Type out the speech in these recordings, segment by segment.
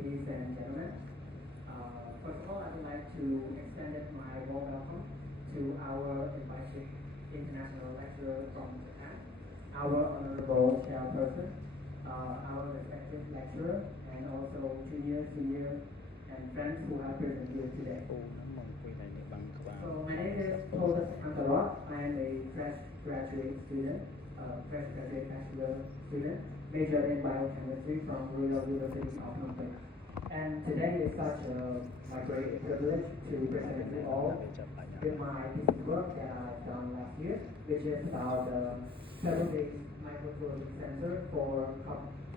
ladies and gentlemen. First of all, I would like to extend my warm welcome to our invited international lecturer from Japan, our honorable chairperson, our respected lecturer, and also junior, senior, and friends who are present here today. So my name is THOL Titsophantharoth. I am a fresh graduate student, fresh graduate bachelor student, majored in biochemistry from Royal University of Phnom Penh. And today is such my great privilege to present you all with my thesis work that I've done last year, which is about the pebble-based microfluidic sensor for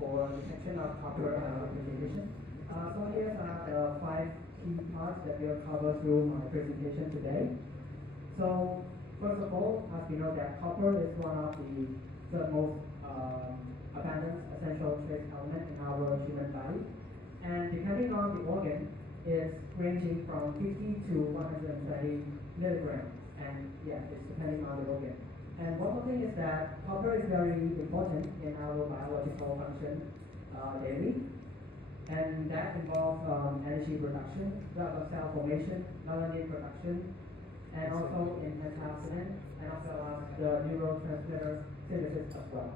detection of copper oxidation. So here are the 5 key parts that we'll cover through my presentation today. So first of all, as we know that copper is one of the most abundant essential trace element in our human body, and depending on the organ, is ranging from 50 to 120 milligrams, and yeah, it's depending on the organ. And one more thing is that copper is very important in our biological function daily, and that involves energy production, red cell formation, melanin production, and also in antioxidant, and also the neurotransmitter synthesis as well.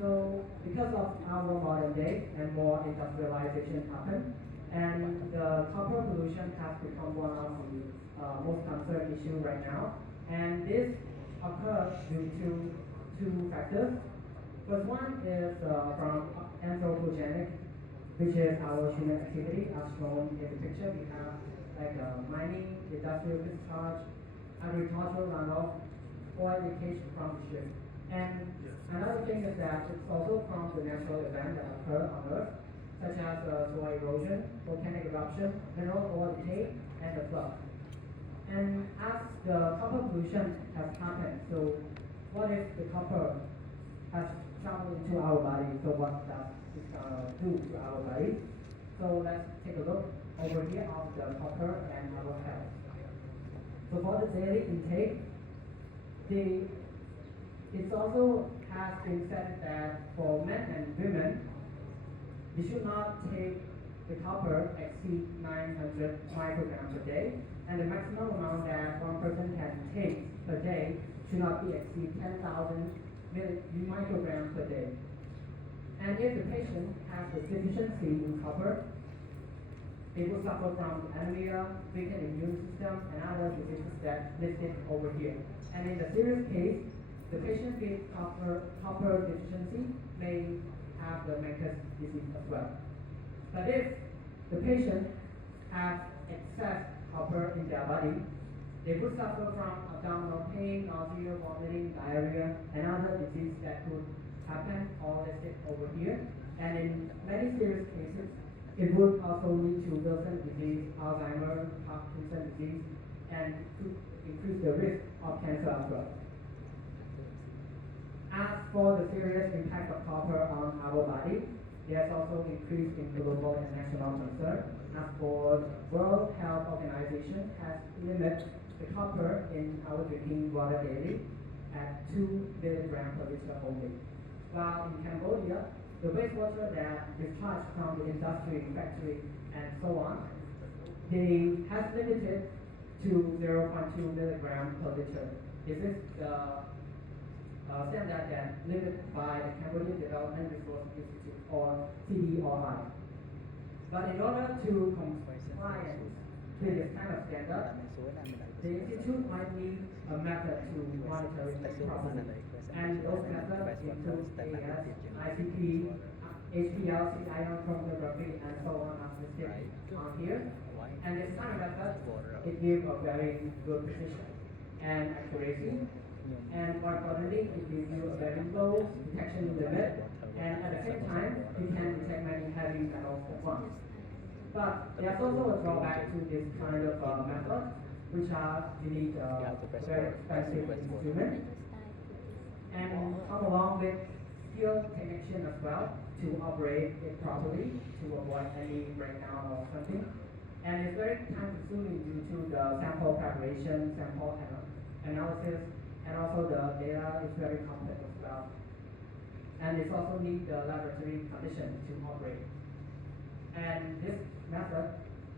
So because of our modern day and more industrialization happened, and the copper pollution has become one of the most concerned issue right now, and this occurs due to 2 factors. First one is from anthropogenic, which is our human activity, as shown in the picture. We have like mining, industrial discharge, agricultural runoff, oil leakage from the ship. And another thing is that it's also from the natural events that occur on Earth, such as soil erosion, volcanic eruption, mineral oil decay, and the flood. And as the copper pollution has happened, so what if the copper has traveled into our body? So what does it do to our body? So let's take a look over here of the copper and our health. So for the daily intake, it also has been said that for men and women, they should not take the copper exceed 900 micrograms per day, and the maximum amount that one person can take per day should not be exceed 10,000 micrograms per day. And if the patient has a deficiency in copper, they will suffer from anemia, weakened immune system, and other diseases that listed over here. And in the serious case, the patient with copper deficiency may have the Menkes disease as well. But if the patient has excess copper in their body, they would suffer from abdominal pain, nausea, vomiting, diarrhea, and other diseases that could happen, all listed over here. And in many serious cases, it would also lead to Wilson disease, Alzheimer's, Parkinson's disease, and could increase the risk of cancer as well. As for the serious impact of copper on our body, there's also increase in global and national concern. As for the World Health Organization has limited the copper in our drinking water daily at 2 milligrams per liter only. While in Cambodia, the wastewater that discharged from the industry, factory, and so on, they has limited to 0.2 milligrams per liter. This is the standard that limited by the Cambodian Development Resource Institute, or CDRI. But in order to comply with this kind of standard, the institute might need a method to monitor it properly. And those methods include AS, ICP, HPLC, ion chromatography, and so on as listed on here. And this kind of method, it gives a very good precision and accuracy. And more importantly, it gives you a very low detection limit, and at the same time, you can detect many heavy metals at once. But there's also a drawback to this kind of method, which are you need a very expensive instrument, and come along with skill technician as well to operate it properly to avoid any breakdown or something. And it's very time consuming due to the sample preparation, sample analysis, and also the data is very complex as well. And it also needs the laboratory conditions to operate. And this method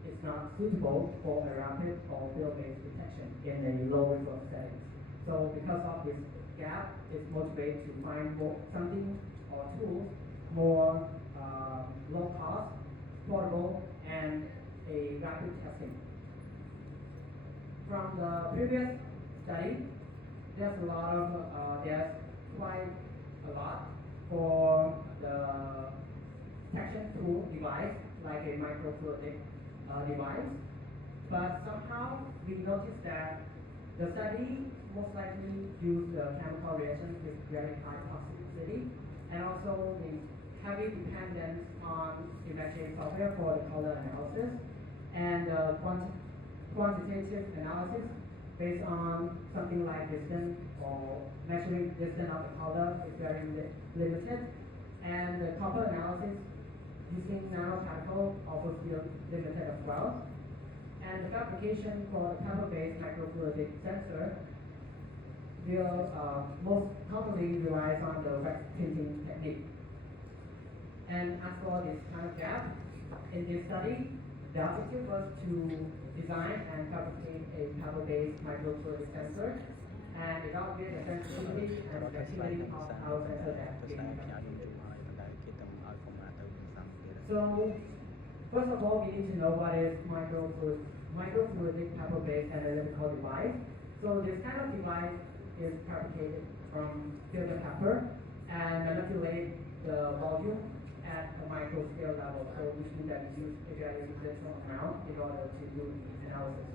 is not suitable for a rapid or field-based detection in a low resource setting. So because of this gap, it's motivated to find something or tools more low cost, portable, and a rapid testing. From the previous study, there's quite a lot for the detection tool device, like a microfluidic device. But somehow we noticed that the study most likely used chemical reactions with very high toxicity, and also the heavy dependence on imaging software for the color analysis, and quantitative analysis based on something like distance or measuring distance of the color is very limited, and the copper analysis using nanoparticle also still limited as well. And the fabrication for the pebble-based microfluidic sensor will most commonly relies on the wax tinting technique. And as for this kind of gap, in this study, the objective was to design and fabricate a pebble-based microfluidic sensor, and evaluate the sensitivity and sensitivity of our sensor that we have. So, first of all, we need to know what is microfluidic pebble-based analytical device. So this kind of device is fabricated from filter pepper and manipulate the volume at a micro scale level. So which means that we use a very little amount in order to do the analysis.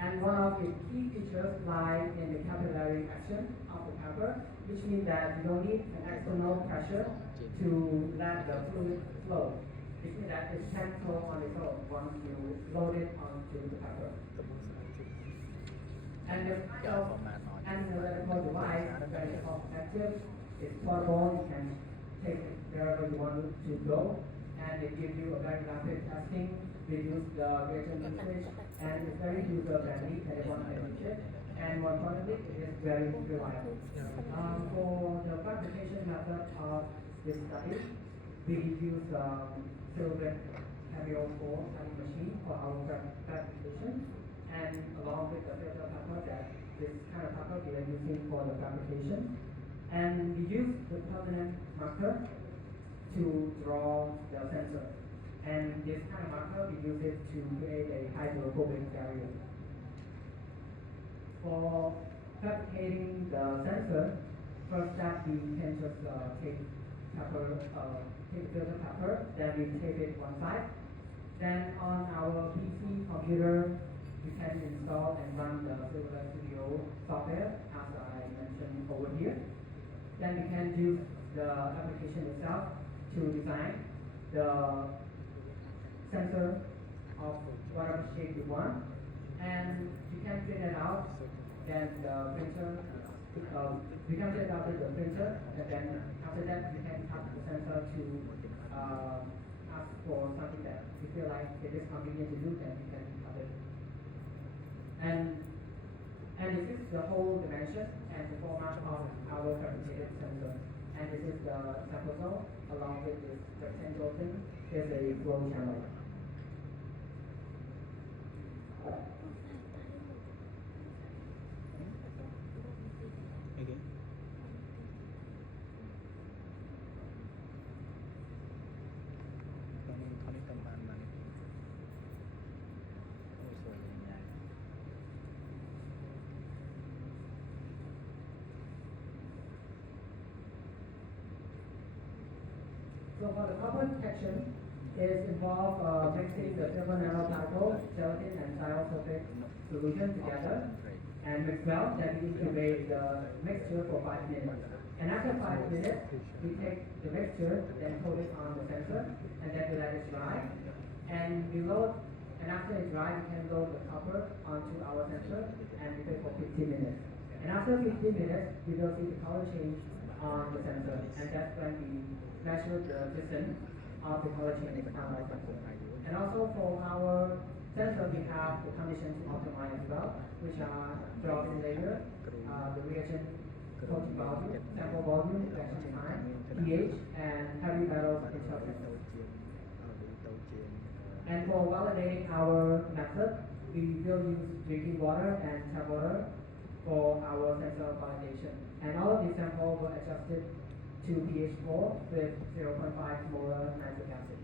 And one of the key features lies in the capillary action of the pepper, which means that you don't need an external pressure to let the fluid flow. Which means that it can flow on its own once you load it onto the pepper. And the kind of analytical device is very cost effective, it's portable, you can take it wherever you want it to go, and it gives you a very rapid testing, reduce the reagent usage, and it's very user friendly, everyone can use it, and more importantly, it is very reliable. For the fabrication method of this study, we use silver heavy-4 cutting machine for our fabrication, and along with the filter pepper that this kind of pepper we are using for the fabrication. And we use the permanent marker to draw the sensor. And this kind of marker, we use it to create a hydrophobic barrier. For fabricating the sensor, first step we can just take filter pepper, then we tape it one side. Then on our PC computer, we can install and run the Silver Studio software, as I mentioned over here. Then we can use the application itself to design the sensor of whatever shape you want, and you can print it out. Then the printer, we can print it out with the printer, and then after that we can cut the sensor to ask for something that we feel like it is convenient to do, then we can cut it. And this is the whole dimension and the format of our fabricated sensor. And this is the sample cell along with this rectangle thing. There's a flow channel. Okay. So for the copper detection, it involves mixing the silver nanoparticle, gelatin, and thiosulfate solution together and mix well. Then we incubate the mixture for 5 minutes. And after 5 minutes, we take the mixture, then put it on the sensor, and then we let it dry. And we load, and after it dries, we can load the copper onto our sensor and we wait for 15 minutes. And after 15 minutes, we will see the color change on the sensor, and that's when we measure the distance of the color change on our sensor. And also for our sensor, we have the condition to optimize as well, which are drop-in layer, the reagent protein volume, sample volume, reaction time, pH, and heavy metals intelligence. And for validating our method, we will use drinking water and tap water for our sensor validation. And all of these samples were adjusted to pH 4 with 0.5 molar nitric acid.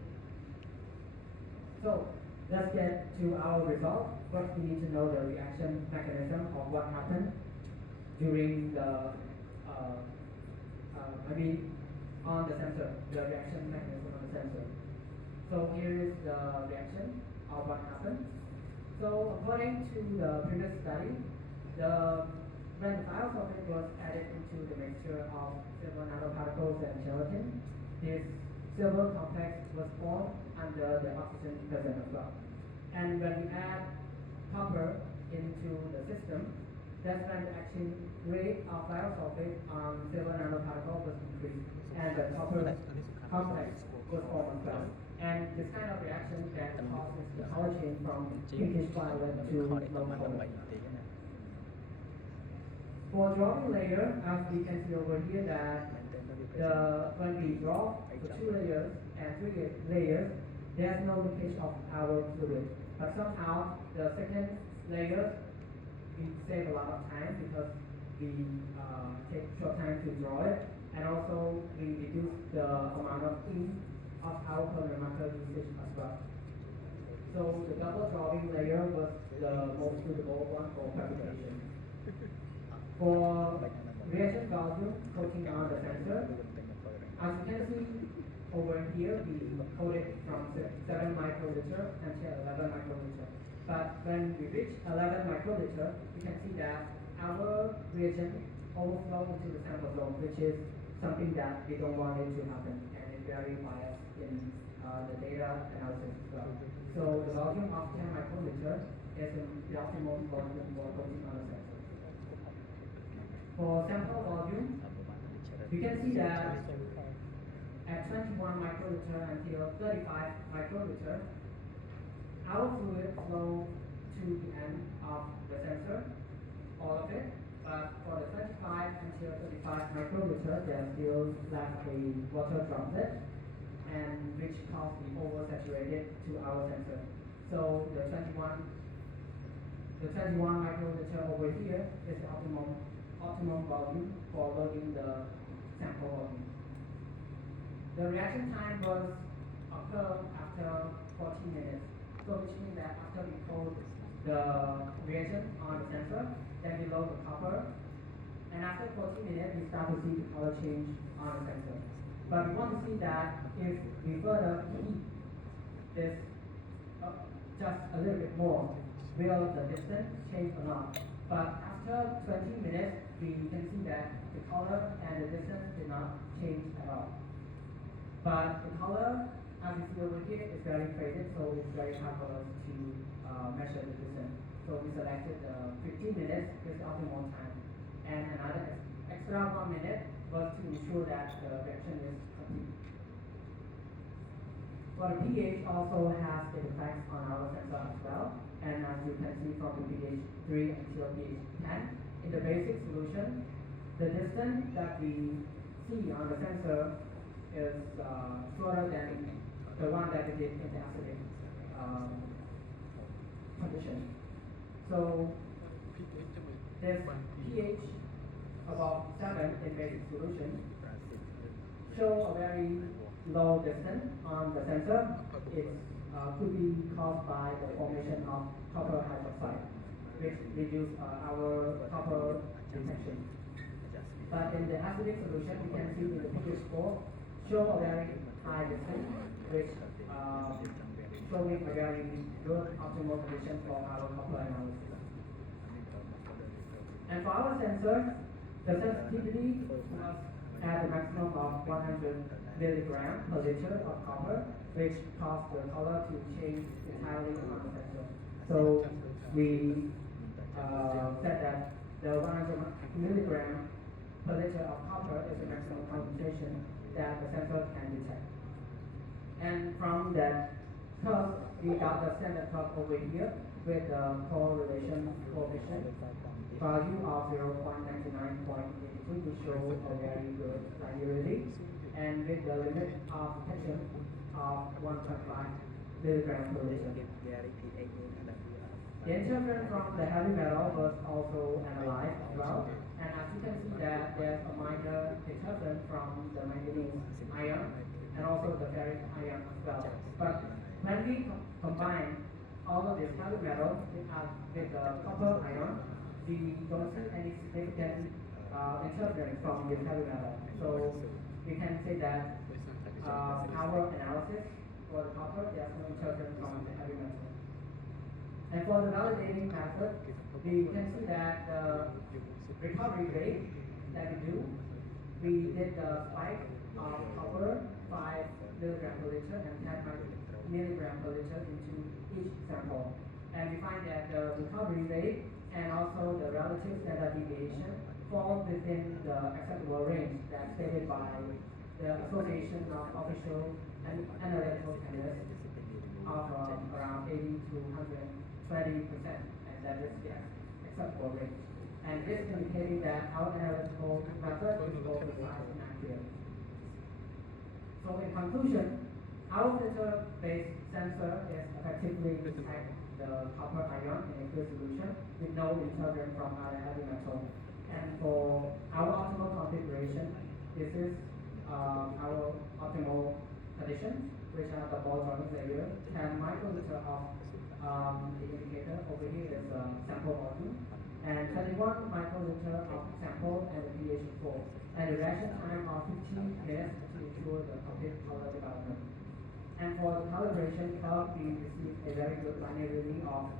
So let's get to our result. First, we need to know the reaction mechanism of what happened during the, on the sensor, the reaction mechanism on the sensor. So here is the reaction of what happened. So according to the previous study, when the thiol sulfate was added into the mixture of silver nanoparticles and gelatin, this silver complex was formed under the oxygen present as well. And when we add copper into the system, that's when the action rate of thiol sulfate on silver nanoparticle was increased, and the copper complex was formed as well. And this kind of reaction that causes the color change from pinkish violet to low color. For drawing layer, as we can see over here that when we draw the 2 layers and 3 layers, there's no leakage of our fluid. But somehow the second layer, we save a lot of time because we take short time to draw it, and also we reduce the amount of ink of our colorimeter usage as well. So the double drawing layer was the most suitable one for fabrication. For reaction volume coating on the sensor, as you can see over here, we coated from 7 microliter until 11 microliter. But when we reach 11 microliter, you can see that our reagent overflow into the sample zone, which is something that we don't want it to happen, and it's very biased in the data analysis as well. So the volume of 10 microliter is the optimum volume for coating on the sensor. For sample volume, you can see that at 21 microliter until 35 microliter, our fluid flow to the end of the sensor, all of it. But for the 25 until 35 microliter, there's still left a water droplet, and which caused the oversaturated to our sensor. So the 21 microliter over here is the optimum volume for loading the sample volume. The reaction time was occur after 14 minutes. So which means that after we coat the reagent on the sensor, then we load the copper, and after 14 minutes we start to see the color change on the sensor. But we want to see that if we further heat this just a little bit more, will the distance change or not? But after 20 minutes, we can see that the color and the distance did not change at all. But the color, as you see over here, is very faded, so it's very hard for us to measure the distance. So we selected 15 minutes is the optimal time, and another extra 1 minute was to ensure that the reaction is complete. For the pH also has the effects on our sensor as well, and as you can see from the pH 3 until pH 10, in the basic solution, the distance that we see on the sensor is shorter than the one that we did in the acidic condition. So this pH about 7 in basic solution show a very low distance on the sensor. It could be caused by the formation of copper hydroxide, which reduce our copper detection. But in the acidic solution, you can see in the pH 4 show a very high distance, which showing a very good optimal condition for our copper analysis. And for our sensor, the sensitivity was at the maximum of 100 milligram per liter of copper, which caused the color to change entirely on the sensor. So we said that the 100 milligram per liter of copper is the maximum concentration that the sensor can detect. And from that curve, we got the standard curve over here with the correlation coefficient value of 0.99.82 to show a very good linearity, and with the limit of detection of 1.5 milligram per liter. The interference from the heavy metal was also analyzed as well, and as you can see that there's a minor interference from the manganese ion and also the ferric ion as well. But when we combine all of these heavy metals with the copper ion, we don't see any significant interference from this heavy metal. So we can say that our analysis for the copper, there's no interference from the heavy metal. And for the validating method, we can see that the recovery rate that we do, we did the spike of copper 5 milligram per liter and 10 milligram per liter into each sample. And we find that the recovery rate and also the relative standard deviation fall within the acceptable range that's stated by the Association of Official and Analytical Standards of around 80 to 120%, and that is the acceptable range. And this indicating that our analytical method is both precise and accurate. So in conclusion, our filter-based sensor is effectively detect the copper ion in a clear solution with no interference from other heavy metal. And for our optimal configuration, this is our optimal condition, which are the ball joint layer, 10 microliter of the indicator over here is sample volume, and 21 microliter of sample and the pH of 4, and the reaction time of 15 minutes to ensure the complete color development. And for the calibration curve, we received a very good linearity of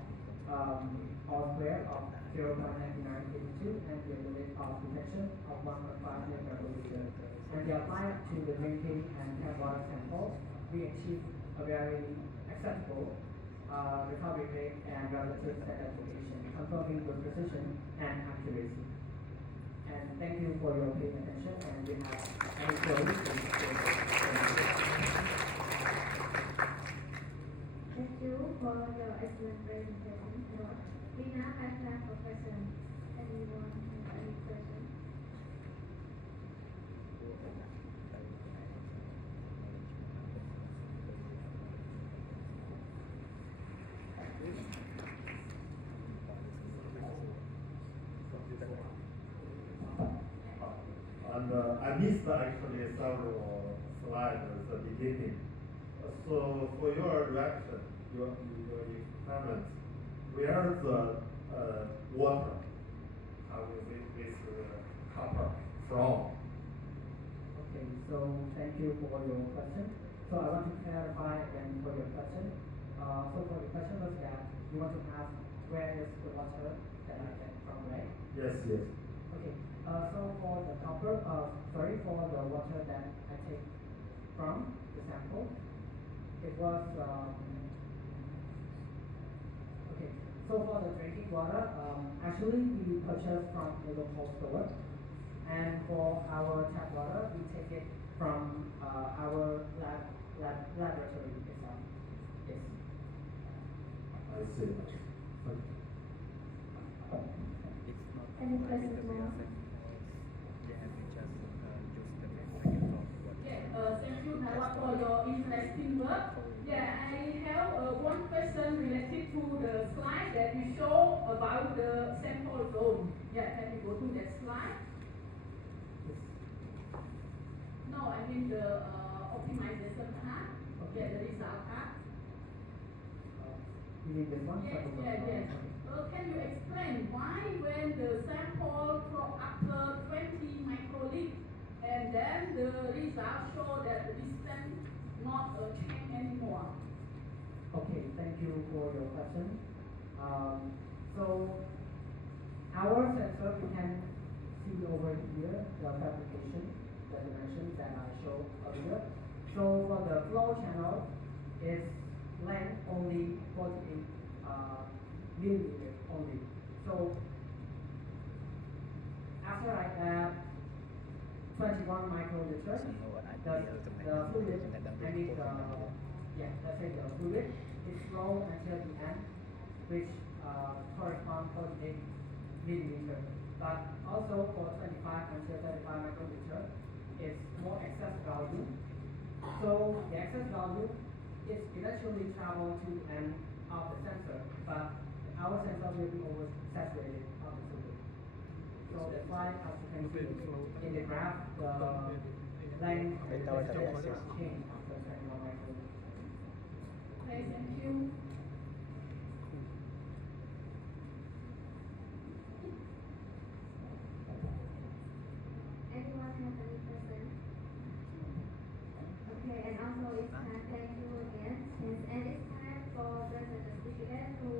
all square of 0.9982 and the limit of detection of 1.5 milligram per liter. And we applied to the drinking and tap water sample, we achieved a very acceptable recovery rate and relative standard deviation, confirming with precision and accuracy. And thank you for your paying attention, and we have any queries. Thank you for your excellent presentation. We now have time for questions. Anyone have any questions? And I missed actually several slides at the beginning. So for your reaction, your experiment, where the water with copper from? Okay, so thank you for your question. So I want to clarify again for your question. So for your question was that you want to ask where is the water that I get from, right? Yes, yes. Okay, so for the copper, for the water that I take from the sample, it was, okay, so for the drinking water, actually we purchase from a local store, and for our tap water, we take it from our laboratory itself. Yes. I see. Any questions more? Thank you, Tharot, for your interesting work. Yeah, I have one question related to the slide that you show about the sample zone. Yeah, can you go to that slide? No, I mean the optimization part. Yeah, the result part. You need this one? Yes, yes. Can you explain why when the sample drop after 20 microliter and then the result show that the distance not change anymore? Okay, thank you for your question. So our sensor, we can see over here the fabrication, the dimensions that I showed earlier. So for the flow channel, its length only 48 millimeters only. So after I add 21 microliters, the fluid, I mean let's say the fluid is flow until the end, which corresponds to 48 millimeters. But also for 25 until 35 microliters, it's more excess value. So the excess value it eventually travel to end of the sensor, but our sensor will be oversaturated of the fluid. So that's why, as you can see in the graph, the length and the distance must change after 21 microliters. Okay, thank you. Anyone have any questions? Okay, and also it's time, thank you again. Yes, and it's time for President CHS to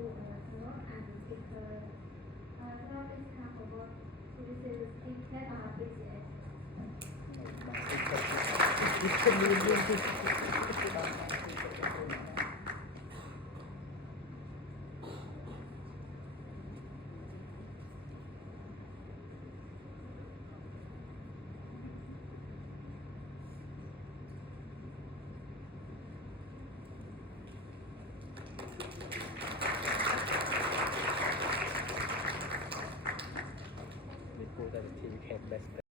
talk and the speaker. Now it's time for both to receive the speech and appreciate. We go to the TV cam best.